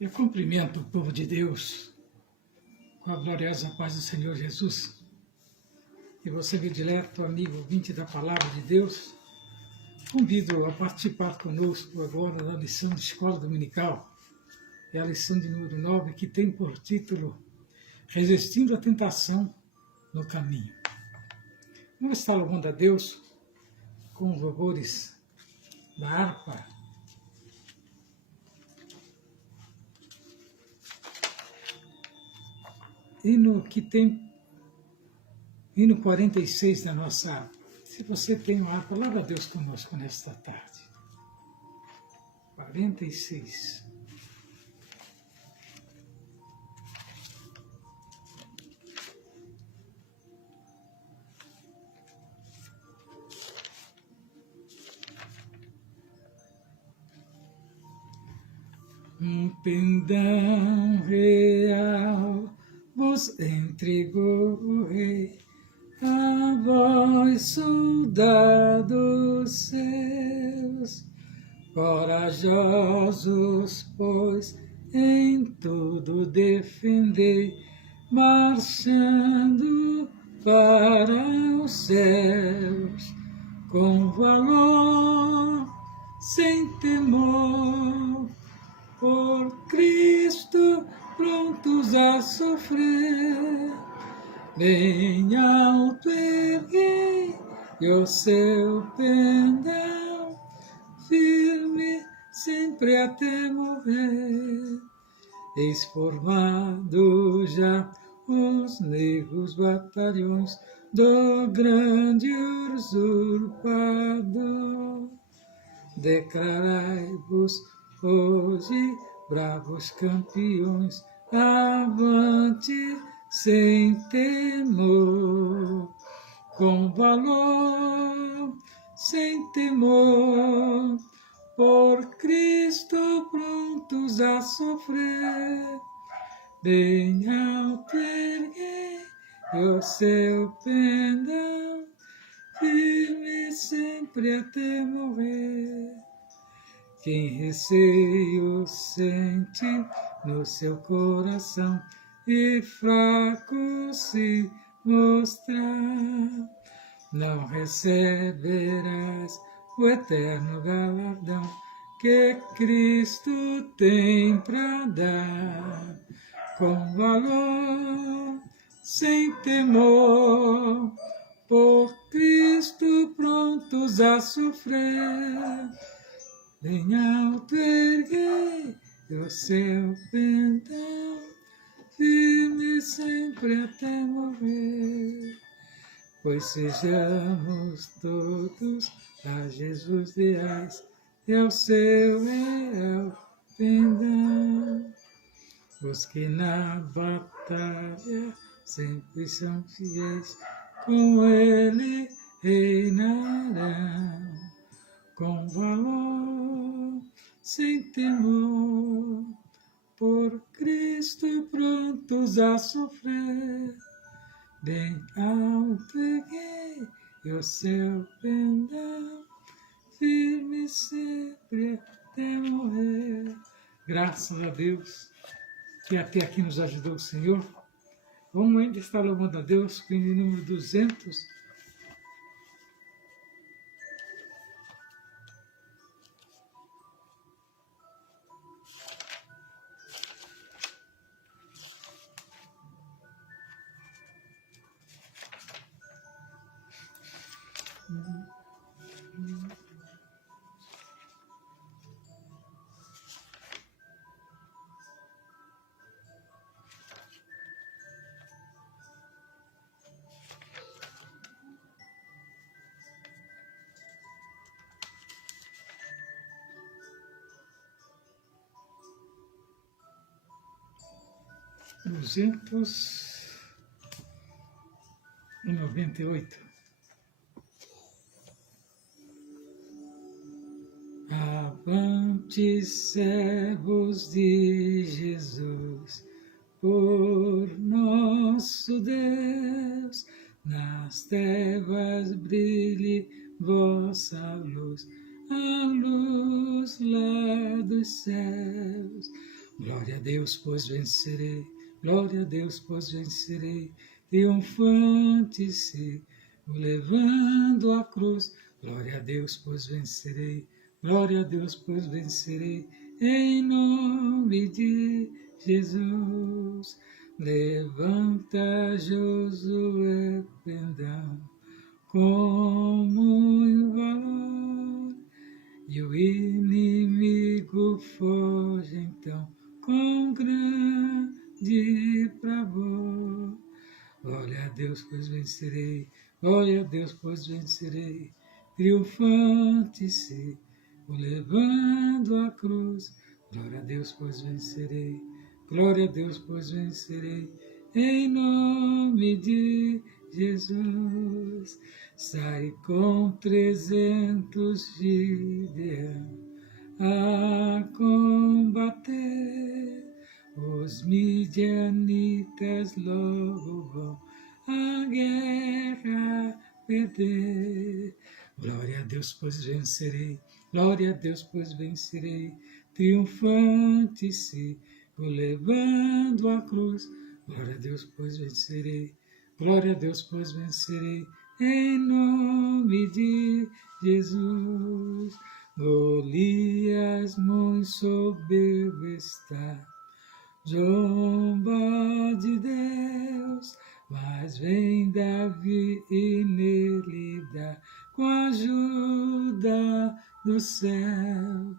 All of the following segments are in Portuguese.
Eu cumprimento o povo de Deus com a gloriosa paz do Senhor Jesus. E você, dileto amigo ouvinte da Palavra de Deus, convido a participar conosco agora da lição de Escola Dominical. É a lição de número 9, que tem por título Resistindo à Tentação no Caminho. Vamos estar louvando a Deus com os louvores da harpa. Hino 46 da nossa harpa. Se você tem uma harpa, louva a Deus conosco nesta tarde. 46. Um pendão real vos entregou o rei, a vós, soldados seus, corajosos, pois, em tudo defendei, marchando para os céus, com valor, sem temor, por Cristo prontos a sofrer. Bem alto erguei o seu pendão, firme sempre até morrer. Eis formado já os negros batalhões do grande usurpador. Declarai-vos hoje, bravos campeões, avante sem temor, com valor, sem temor, por Cristo prontos a sofrer. Bem alto erguei o seu pendão, firme sempre até morrer. Quem receio sente no seu coração e fraco se mostrar, não receberás o eterno galardão que Cristo tem para dar. Com valor, sem temor, por Cristo prontos a sofrer. Bem alto erguei o seu pendão, firme sempre até morrer. Pois sejamos todos a Jesus leais, e ao seu real pendão. Os que na batalha sempre são fiéis, com ele reinarão. Com valor, sem temor, por Cristo prontos a sofrer. Bem alto erguei o seu pendão, firme sempre até morrer. Graças a Deus que até aqui nos ajudou o Senhor. Vamos ainda estar louvando a Deus com o número 200. Duzentos e 98. Avante, servos de Jesus, por nosso Deus, nas trevas brilhe vossa luz, a luz lá dos céus. Glória a Deus, pois vencerei. Glória a Deus, pois vencerei. Triunfante sigo, levando a cruz. Glória a Deus, pois vencerei. Glória a Deus, pois vencerei. Em nome de Jesus. Levanta, Josué, pendão, como em valor, e o inimigo foge então com grande bravor. Glória a Deus, pois vencerei. Glória a Deus, pois vencerei. Triunfante sigo, levando a cruz. Glória a Deus, pois vencerei. Glória a Deus, pois vencerei. Em nome de Jesus. Sai com 300 Gideão a combater. Os midianitas logo vão a guerra perder. Glória a Deus, pois vencerei. Glória a Deus, pois vencerei. Triunfante sigo, levando a cruz. Glória a Deus, pois vencerei. Glória a Deus, pois vencerei. Em nome de Jesus. Golias muito soberbo está, zomba de Deus, mas vem Davi e nele dá, com a ajuda do céu.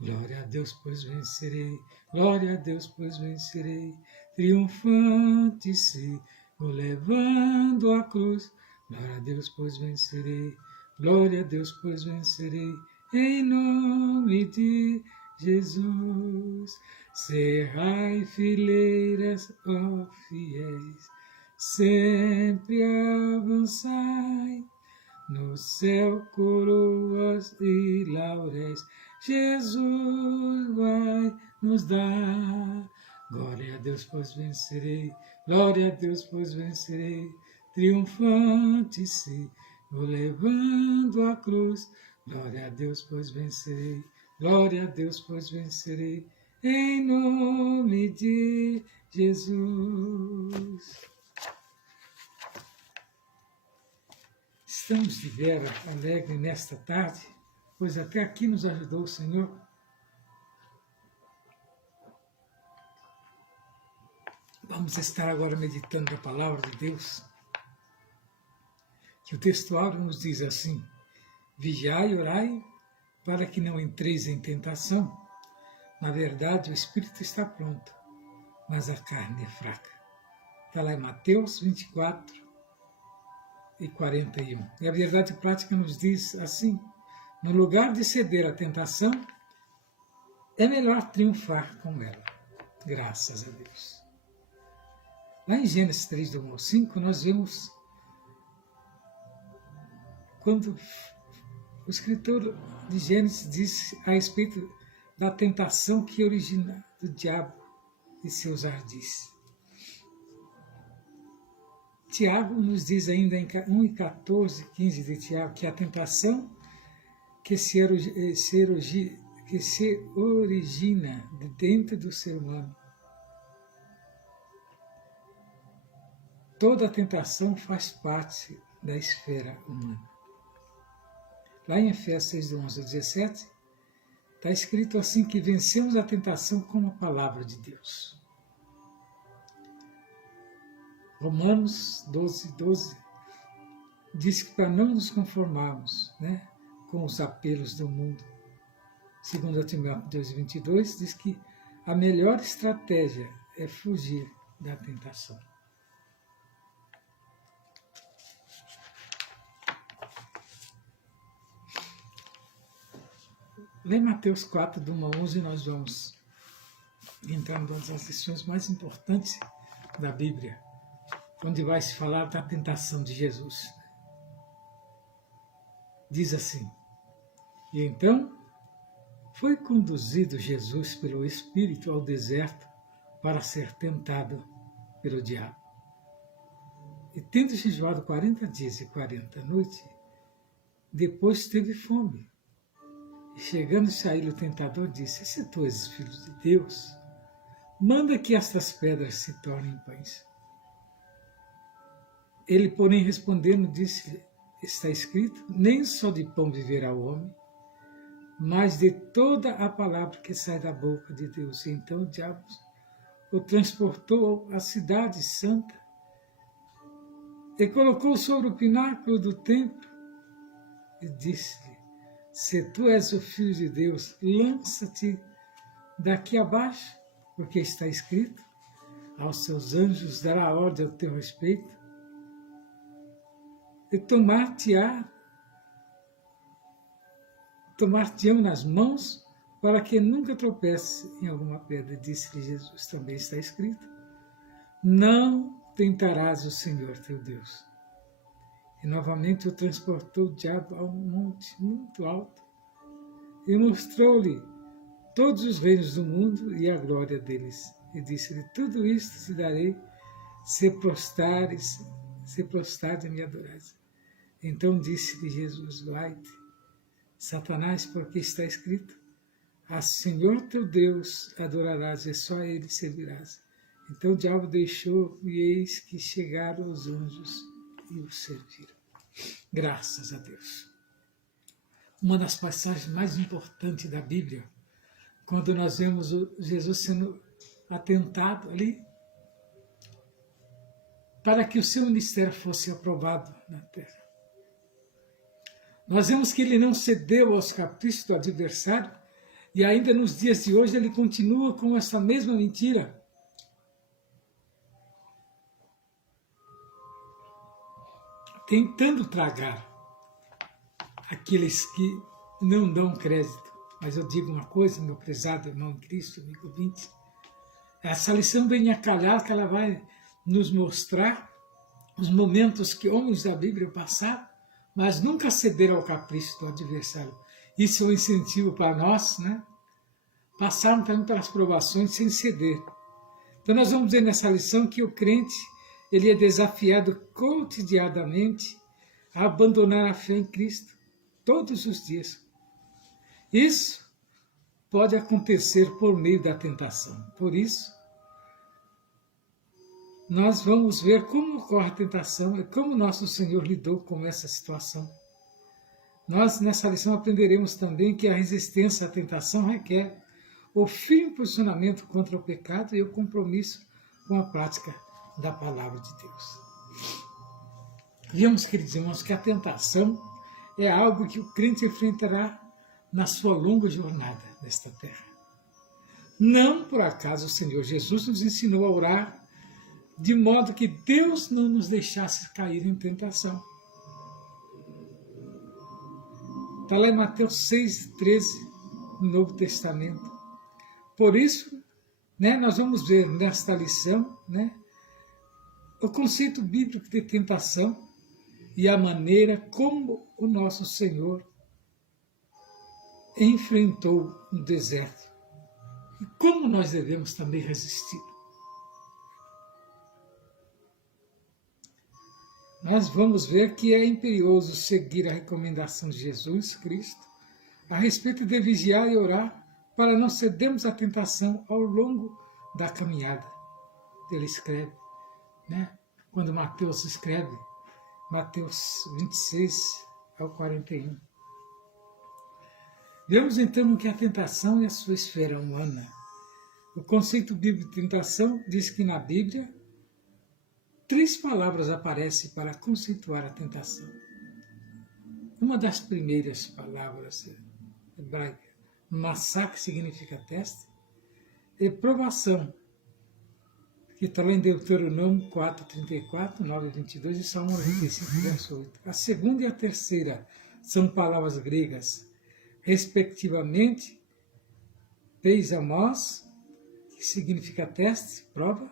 Glória a Deus, pois vencerei. Glória a Deus, pois vencerei. Triunfante sigo, levando a cruz. Glória a Deus, pois vencerei. Glória a Deus, pois vencerei. Em nome de Jesus. Cerrai fileiras, ó fiéis, sempre avançai. No céu coroas e lauréis, Jesus vai nos dar. Glória a Deus, pois vencerei. Glória a Deus, pois vencerei. Triunfante sigo, levando a cruz. Glória a Deus, pois vencerei. Glória a Deus, pois vencerei. Em nome de Jesus. Estamos de vera alegre nesta tarde, pois até aqui nos ajudou o Senhor. Vamos estar agora meditando a palavra de Deus, que o textuário nos diz assim: vigiai e orai, para que não entreis em tentação. Na verdade, o espírito está pronto, mas a carne é fraca. Está lá em Mateus 24 e 41. E a verdade prática nos diz assim: no lugar de ceder à tentação, é melhor triunfar com ela. Graças a Deus. Lá em Gênesis 3, do 1 ao 5, nós vemos quando o escritor de Gênesis diz a respeito da tentação que origina do diabo e seus ardis. Tiago nos diz ainda em 1:14-15 de Tiago que a tentação que se origina de dentro do ser humano. Toda a tentação faz parte da esfera humana. Lá em Efésios 6, do 11 ao 17, está escrito assim que vencemos a tentação com a palavra de Deus. Romanos 12, 12 diz que para não nos conformarmos, com os apelos do mundo. 2 Timóteo 2:22 diz que a melhor estratégia é fugir da tentação. Lá em Mateus 4, do 1 ao 11, nós vamos entrar em uma das lições mais importantes da Bíblia, onde vai se falar da tentação de Jesus. Diz assim: e então foi conduzido Jesus pelo Espírito ao deserto para ser tentado pelo diabo. E tendo jejuado 40 dias e 40 noites, depois teve fome. E chegando-se a ele o tentador disse: se tu és filho de Deus, manda que estas pedras se tornem pães. Ele, porém, respondendo, disse: está escrito, nem só de pão viverá o homem, mas de toda a palavra que sai da boca de Deus. E então o diabo o transportou à cidade santa e colocou sobre o pináculo do templo e disse-lhe: se tu és o Filho de Deus, lança-te daqui abaixo, porque está escrito, aos seus anjos dará ordem ao teu respeito, e tomar-te-ão nas mãos, para que nunca tropece em alguma pedra. Disse-lhe Jesus: também está escrito, não tentarás o Senhor teu Deus. E novamente o transportou o diabo a um monte muito alto e mostrou-lhe todos os reinos do mundo e a glória deles. E disse-lhe: tudo isto te darei se prostrares e me adorares. Então disse-lhe Jesus: vai-te, Satanás, porque está escrito, a Senhor teu Deus adorarás e só a Ele servirás. Então o diabo deixou e eis que chegaram os anjos e o serviram. Graças a Deus. Uma das passagens mais importantes da Bíblia, quando nós vemos Jesus sendo atentado ali, para que o seu ministério fosse aprovado na terra. Nós vemos que ele não cedeu aos caprichos do adversário e ainda nos dias de hoje ele continua com essa mesma mentira. Tentando tragar aqueles que não dão crédito. Mas eu digo uma coisa, meu prezado irmão em Cristo, amigo ouvinte, essa lição vem a calhar, que ela vai nos mostrar os momentos que homens da Bíblia passaram, mas nunca cederam ao capricho do adversário. Isso é um incentivo para nós, né? Passaram também pelas provações sem ceder. Então nós vamos ver nessa lição que o crente, ele é desafiado cotidianamente a abandonar a fé em Cristo todos os dias. Isso pode acontecer por meio da tentação. Por isso, nós vamos ver como ocorre a tentação e como nosso Senhor lidou com essa situação. Nós, nessa lição, aprenderemos também que a resistência à tentação requer o firme posicionamento contra o pecado e o compromisso com a prática da palavra de Deus. Vemos, queridos irmãos, que a tentação é algo que o crente enfrentará na sua longa jornada nesta terra. Não por acaso o Senhor Jesus nos ensinou a orar de modo que Deus não nos deixasse cair em tentação. Está lá em Mateus 6,13, no Novo Testamento. Por isso, nós vamos ver nesta lição o conceito bíblico de tentação e a maneira como o nosso Senhor enfrentou no deserto e como nós devemos também resistir. Nós vamos ver que é imperioso seguir a recomendação de Jesus Cristo a respeito de vigiar e orar para não cedermos à tentação ao longo da caminhada. Ele escreve, quando Mateus escreve, Mateus 26 ao 41. Vemos então que a tentação é a sua esfera humana. O conceito bíblico de tentação diz que na Bíblia 3 palavras aparecem para conceituar a tentação. Uma das primeiras palavras hebraica, massá, que significa teste, e provação, que está lá em Deuteronômio 4:34, 9:22 e Salmo 95, verso 8. A segunda e a terceira são palavras gregas, respectivamente, peisamos, que significa teste, prova,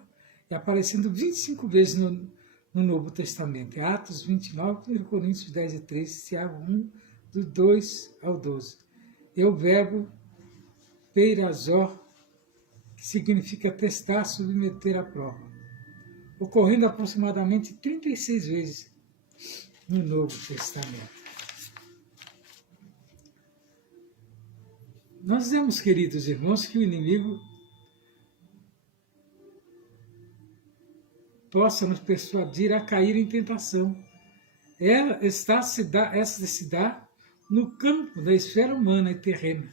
e aparecendo 25 vezes no Novo Testamento. Atos 29, 1 Coríntios 10:3, Tiago 1, do 2 ao 12. E o verbo peirazó, que significa testar, submeter à prova, ocorrendo aproximadamente 36 vezes no Novo Testamento. Nós vemos, queridos irmãos, que o inimigo possa nos persuadir a cair em tentação. Essa se dá no campo da esfera humana e terrena.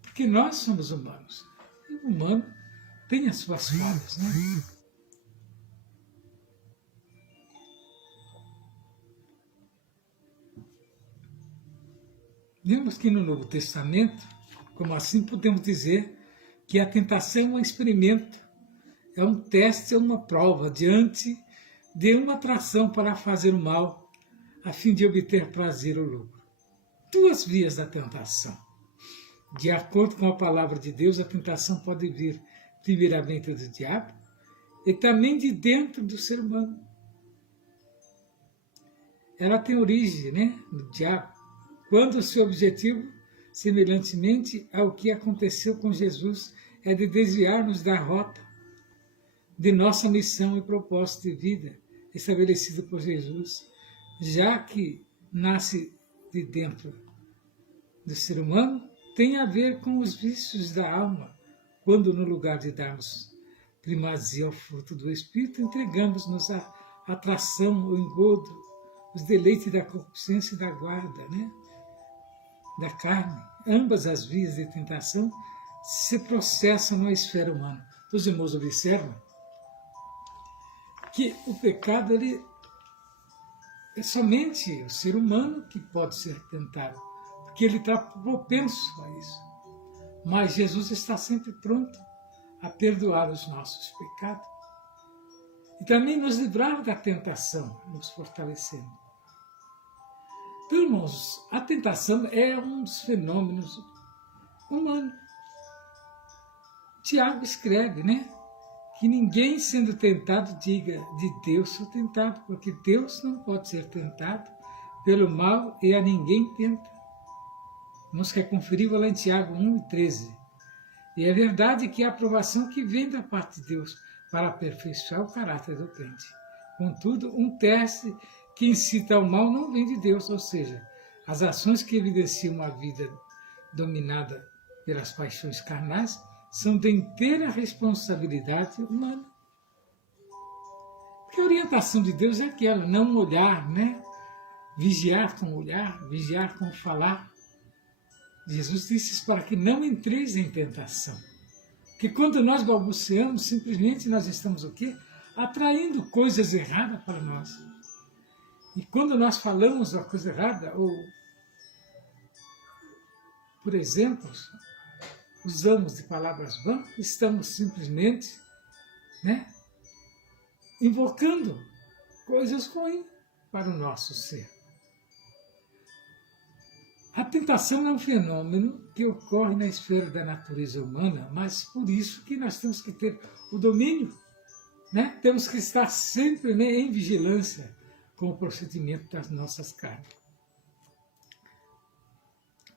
Porque nós somos humanos. E o humano tem as suas falhas, né? Vemos que no Novo Testamento, como assim podemos dizer que a tentação é um experimento, é um teste, é uma prova diante de uma atração para fazer o mal, a fim de obter prazer ou lucro. Duas vias da tentação. De acordo com a palavra de Deus, a tentação pode vir primeiramente do diabo e também de dentro do ser humano. Ela tem origem, né, no diabo, quando o seu objetivo, semelhantemente ao que aconteceu com Jesus, é de desviar-nos da rota de nossa missão e propósito de vida estabelecido por Jesus, já que nasce de dentro do ser humano, tem a ver com os vícios da alma, quando no lugar de darmos primazia ao fruto do Espírito, entregamos-nos à atração, ao engodo, os deleites da concupiscência e da guarda, né? Da carne. Ambas as vias de tentação se processam na esfera humana. Os irmãos observam que o pecado é somente o ser humano que pode ser tentado, porque ele está propenso a isso. Mas Jesus está sempre pronto a perdoar os nossos pecados e também nos livrar da tentação, nos fortalecendo. Então, irmãos, a tentação é um dos fenômenos humanos. Tiago escreve, né? Que ninguém sendo tentado diga de Deus sou tentado, porque Deus não pode ser tentado pelo mal e a ninguém tenta. Vamos quer conferir lá em Tiago 1:13. E é verdade que a aprovação que vem da parte de Deus para aperfeiçoar o caráter do crente. Contudo, um teste que incita ao mal não vem de Deus, ou seja, as ações que evidenciam uma vida dominada pelas paixões carnais são de inteira responsabilidade humana. Porque a orientação de Deus é aquela, não olhar, né? Vigiar com o olhar, vigiar com o falar. Jesus disse isso para que não entreis em tentação. Porque quando nós balbuciamos, simplesmente nós estamos o quê? Atraindo coisas erradas para nós. E quando nós falamos uma coisa errada, ou, por exemplo, usamos de palavras vãs, estamos simplesmente, né, invocando coisas ruins para o nosso ser. A tentação é um fenômeno que ocorre na esfera da natureza humana, mas por isso que nós temos que ter o domínio, né? Temos que estar sempre, né, em vigilância com o procedimento das nossas carnes.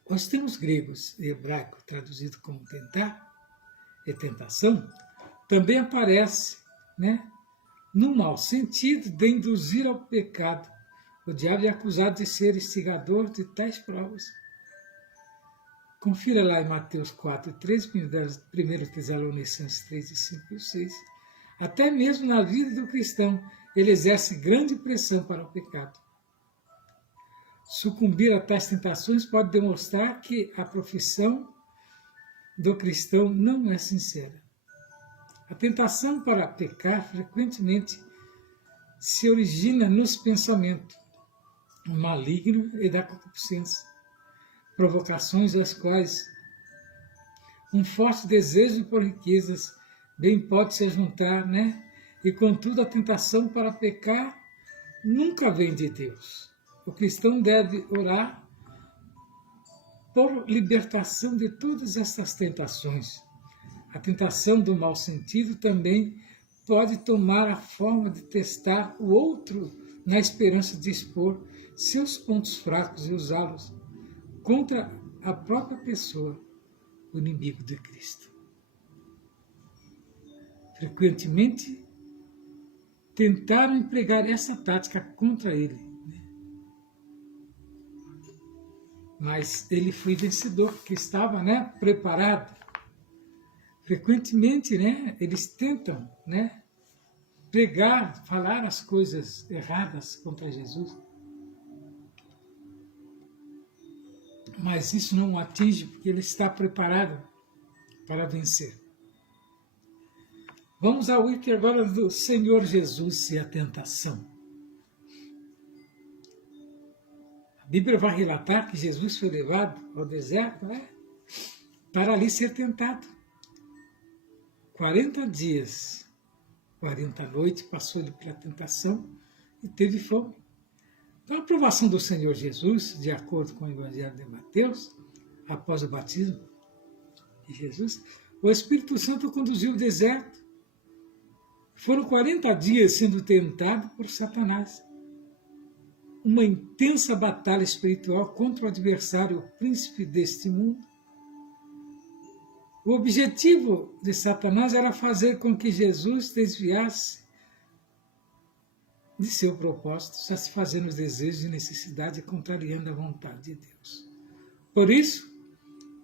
Os termos gregos e hebraico traduzido como tentar e tentação também aparece, né, no mau sentido de induzir ao pecado. O diabo é acusado de ser instigador de tais provas. Confira lá em Mateus 4:3, 1 Tessalonicenses 3:5 e 6. Até mesmo na vida do cristão, ele exerce grande pressão para o pecado. Sucumbir a tais tentações pode demonstrar que a profissão do cristão não é sincera. A tentação para pecar frequentemente se origina nos pensamentos malignos e da concupiscência, provocações às quais um forte desejo por riquezas bem pode se juntar, né? E contudo a tentação para pecar nunca vem de Deus. O cristão deve orar por libertação de todas estas tentações. A tentação do mau sentido também pode tomar a forma de testar o outro na esperança de expor seus pontos fracos e usá-los contra a própria pessoa, o inimigo de Cristo. Frequentemente, tentaram empregar essa tática contra ele, né? Mas ele foi vencedor, porque estava, né, preparado. Frequentemente, né, eles tentam, né, pregar, falar as coisas erradas contra Jesus. Mas isso não o atinge porque ele está preparado para vencer. Vamos ao item agora do Senhor Jesus e a tentação. A Bíblia vai relatar que Jesus foi levado ao deserto, para ali ser tentado. 40 dias, 40 noites passou ele pela tentação e teve fome. Então, a aprovação do Senhor Jesus, de acordo com o Evangelho de Mateus, após o batismo de Jesus, o Espírito Santo o conduziu ao deserto. Foram 40 dias sendo tentado por Satanás. Uma intensa batalha espiritual contra o adversário, o príncipe deste mundo. O objetivo de Satanás era fazer com que Jesus desviasse de seu propósito, satisfazendo os desejos e necessidades e contrariando a vontade de Deus. Por isso,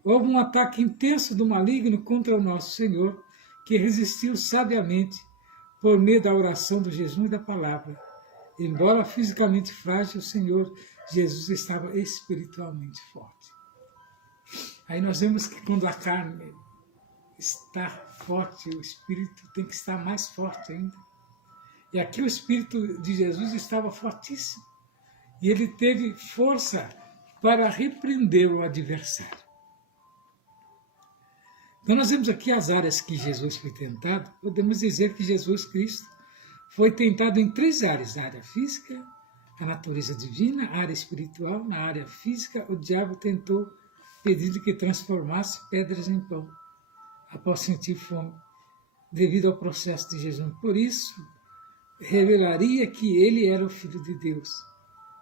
houve um ataque intenso do maligno contra o nosso Senhor, que resistiu sabiamente por meio da oração, do jejum e da palavra. Embora fisicamente frágil, o Senhor Jesus estava espiritualmente forte. Aí nós vemos que quando a carne está forte, o espírito tem que estar mais forte ainda. E aqui o espírito de Jesus estava fortíssimo. E ele teve força para repreender o adversário. Então nós vemos aqui as áreas que Jesus foi tentado. Podemos dizer que Jesus Cristo foi tentado em 3 áreas. A área física, a natureza divina, a área espiritual. Na área física, o diabo tentou pedir que transformasse pedras em pão, após sentir fome, devido ao processo de jejum. Por isso, revelaria que ele era o Filho de Deus.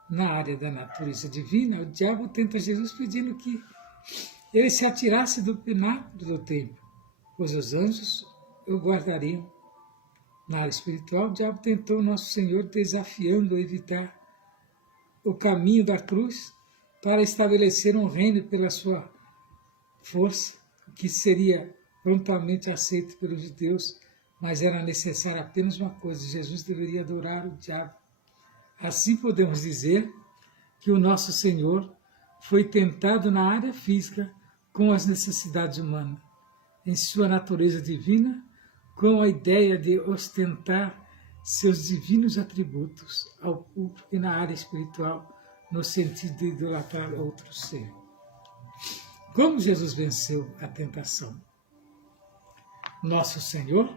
Na área da natureza divina, o diabo tenta Jesus pedindo que ele se atirasse do pináculo do templo, pois os anjos o guardariam. Na área espiritual, o diabo tentou Nosso Senhor desafiando a evitar o caminho da cruz para estabelecer um reino pela sua força, que seria prontamente aceito pelos judeus, mas era necessária apenas uma coisa: Jesus deveria adorar o diabo. Assim podemos dizer que o nosso Senhor foi tentado na área física com as necessidades humanas, em sua natureza divina, com a ideia de ostentar seus divinos atributos ao público, e na área espiritual, no sentido de idolatrar outro ser. Como Jesus venceu a tentação? Nosso Senhor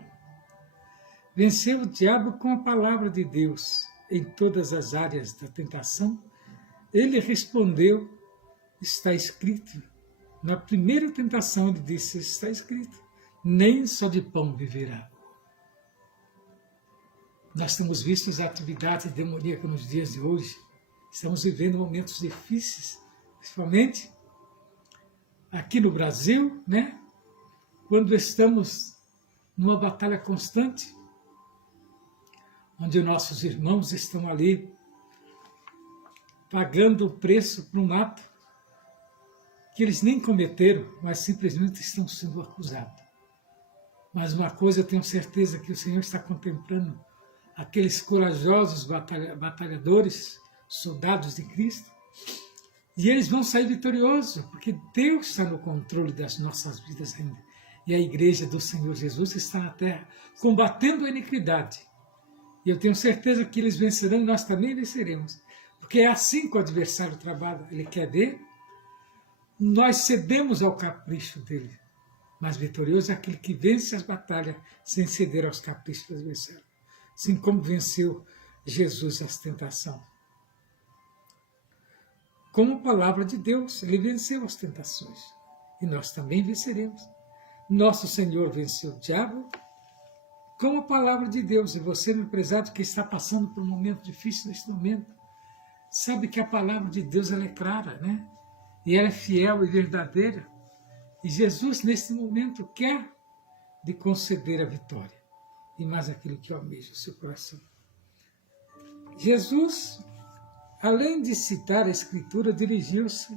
venceu o diabo com a palavra de Deus. Em todas as áreas da tentação, ele respondeu: está escrito. Na primeira tentação ele disse: está escrito, nem só de pão viverá. Nós temos visto as atividades demoníacas nos dias de hoje. Estamos vivendo momentos difíceis, principalmente aqui no Brasil, quando estamos numa batalha constante, onde nossos irmãos estão ali pagando o preço por um ato que eles nem cometeram, mas simplesmente estão sendo acusados. Mas uma coisa eu tenho certeza que o Senhor está contemplando: aqueles corajosos batalhadores, soldados de Cristo, e eles vão sair vitoriosos, porque Deus está no controle das nossas vidas ainda. E a igreja do Senhor Jesus está na terra, combatendo a iniquidade. E eu tenho certeza que eles vencerão, e nós também venceremos. Porque é assim que o adversário trabalha. Ele quer ver, nós cedemos ao capricho dele. Mas vitorioso é aquele que vence as batalhas sem ceder aos caprichos do adversário. Assim como venceu Jesus as tentações. Como palavra de Deus, ele venceu as tentações. E nós também venceremos. Nosso Senhor venceu o diabo com a palavra de Deus. E você, meu prezado, que está passando por um momento difícil neste momento, sabe que a palavra de Deus ela é clara, E ela é fiel e verdadeira. E Jesus, neste momento, quer lhe conceder a vitória. E mais aquilo que almeja o seu coração. Jesus, além de citar a Escritura, dirigiu-se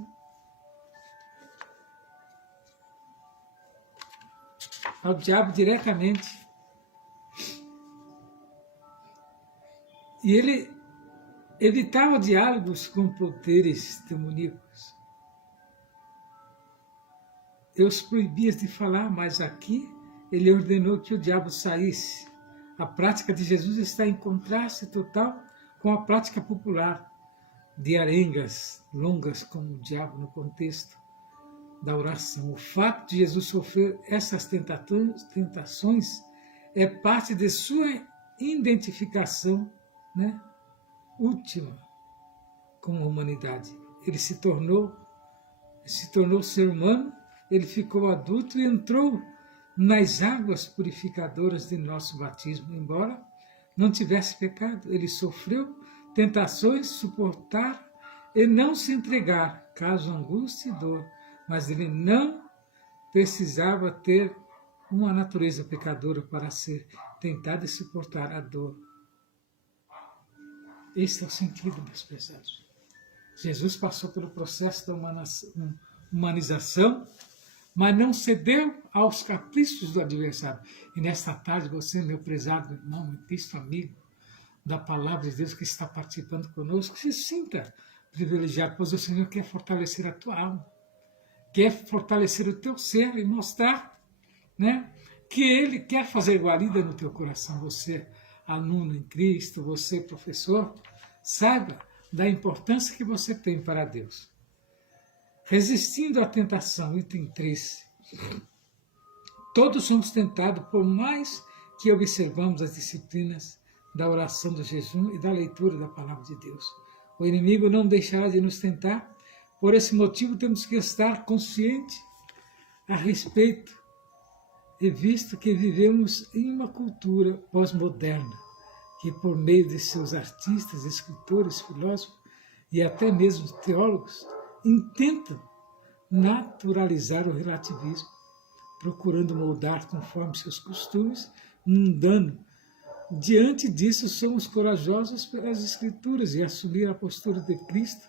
ao diabo diretamente. E ele evitava diálogos com poderes demoníacos. Deus proibia de falar, mas aqui ele ordenou que o diabo saísse. A prática de Jesus está em contraste total com a prática popular de arengas longas como o diabo no contexto da oração. O fato de Jesus sofrer essas tentações é parte de sua identificação, né, última com a humanidade. Ele se tornou ser humano, ele ficou adulto e entrou nas águas purificadoras de nosso batismo, embora não tivesse pecado. Ele sofreu tentações, suportar e não se entregar, caso angústia e dor, mas ele não precisava ter uma natureza pecadora para ser tentado e suportar a dor. Esse é o sentido, meus prezados. Jesus passou pelo processo da humanização, mas não cedeu aos caprichos do adversário. E nesta tarde, você, meu prezado irmão, meu Cristo amigo, da palavra de Deus que está participando conosco, se sinta privilegiado, pois o Senhor quer fortalecer a tua alma, quer fortalecer o teu ser e mostrar, né, que Ele quer fazer guarida no teu coração. Você, aluno em Cristo, você, professor, saiba da importância que você tem para Deus. Resistindo à tentação, item 3. Todos somos tentados, por mais que observamos as disciplinas da oração, do jejum e da leitura da palavra de Deus. O inimigo não deixará de nos tentar. Por esse motivo, temos que estar conscientes a respeito, e visto que vivemos em uma cultura pós-moderna, que por meio de seus artistas, escritores, filósofos e até mesmo teólogos, intentam naturalizar o relativismo, procurando moldar conforme seus costumes mundanos. Diante disso, somos corajosos pelas Escrituras e assumir a postura de Cristo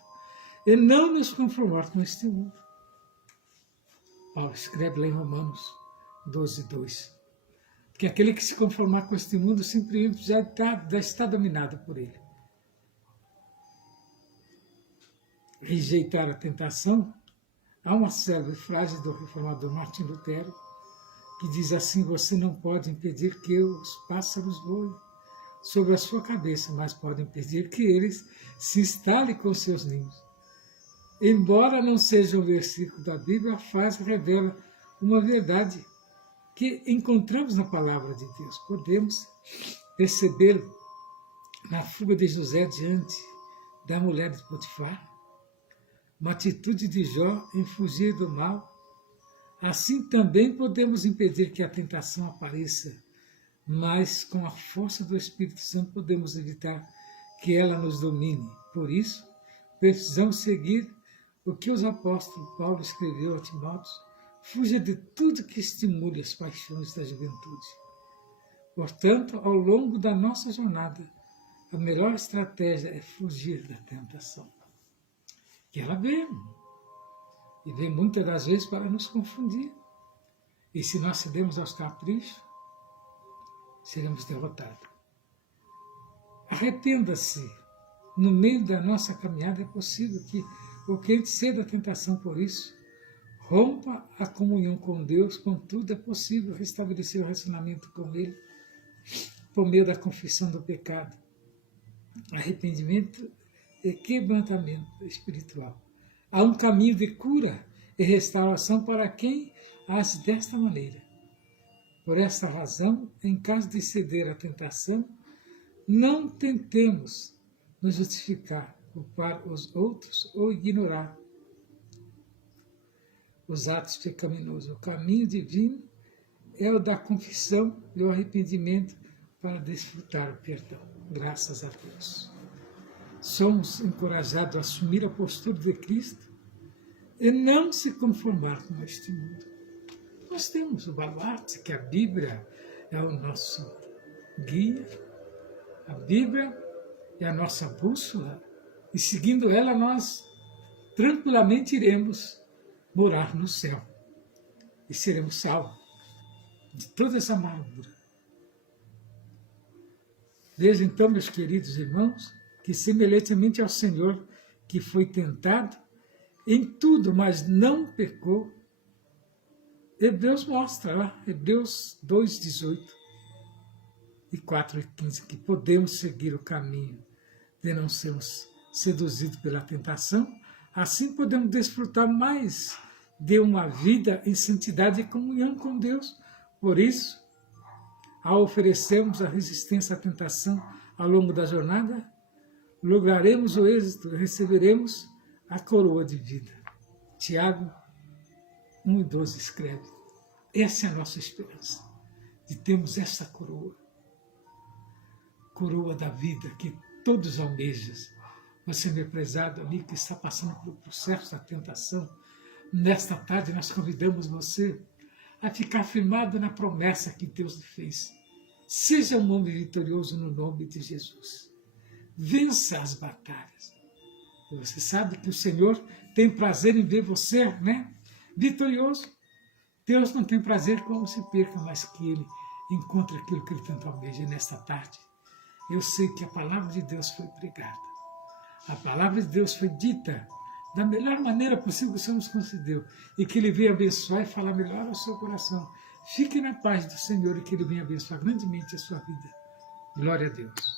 e não nos conformar com este mundo. Paulo escreve lá em Romanos 12:2. Que aquele que se conformar com este mundo simplesmente já está dominado por ele. Rejeitar a tentação. Há uma célebre frase do reformador Martim Lutero que diz assim: você não pode impedir que os pássaros voem sobre a sua cabeça, mas pode impedir que eles se instalem com seus ninhos. Embora não seja um versículo da Bíblia, a frase revela uma verdade que encontramos na palavra de Deus. Podemos percebê-lo na fuga de José diante da mulher de Potifar, uma atitude de Jó em fugir do mal. Assim também podemos impedir que a tentação apareça, mas com a força do Espírito Santo podemos evitar que ela nos domine. Por isso, precisamos seguir o que o apóstolo Paulo escreveu a Timóteo: fuja de tudo que estimule as paixões da juventude. Portanto, ao longo da nossa jornada, a melhor estratégia é fugir da tentação. Que ela vem, e vem muitas das vezes para nos confundir. E se nós cedemos aos caprichos, seremos derrotados. Arrependa-se. No meio da nossa caminhada é possível que o crente ceda à tentação por isso. Rompa a comunhão com Deus, contudo é possível restabelecer o relacionamento com Ele por meio da confissão do pecado, arrependimento e quebrantamento espiritual. Há um caminho de cura e restauração para quem age desta maneira. Por esta razão, em caso de ceder à tentação, não tentemos nos justificar, culpar os outros ou ignorar os atos pecaminosos. O caminho divino é o da confissão e o arrependimento para desfrutar o perdão. Graças a Deus. Somos encorajados a assumir a postura de Cristo e não se conformar com este mundo. Nós temos o baluarte, que a Bíblia é o nosso guia, a Bíblia é a nossa bússola, e seguindo ela nós tranquilamente iremos morar no céu e seremos salvos de toda essa amargura. Veja então, meus queridos irmãos, que semelhantemente ao Senhor, que foi tentado em tudo, mas não pecou. Hebreus mostra lá, Hebreus 2:18 e 4:15, que podemos seguir o caminho de não sermos seduzidos pela tentação, assim podemos desfrutar mais de uma vida em santidade e comunhão com Deus. Por isso, ao oferecermos a resistência à tentação ao longo da jornada, lograremos o êxito e receberemos a coroa de vida. Tiago 1:12 escreve. Essa é a nossa esperança, de termos essa coroa. Coroa da vida que todos almejam. Você, meu prezado amigo que está passando pelo processo da tentação, nesta tarde nós convidamos você a ficar firmado na promessa que Deus lhe fez. Seja um homem vitorioso no nome de Jesus. Vença as batalhas. E você sabe que o Senhor tem prazer em ver você, vitorioso. Deus não tem prazer que você perca, mas que Ele encontre aquilo que Ele tanto almeja nesta tarde. Eu sei que a palavra de Deus foi pregada. A palavra de Deus foi dita da melhor maneira possível que o Senhor nos concedeu. E que Ele venha abençoar e falar melhor ao seu coração. Fique na paz do Senhor e que Ele venha abençoar grandemente a sua vida. Glória a Deus.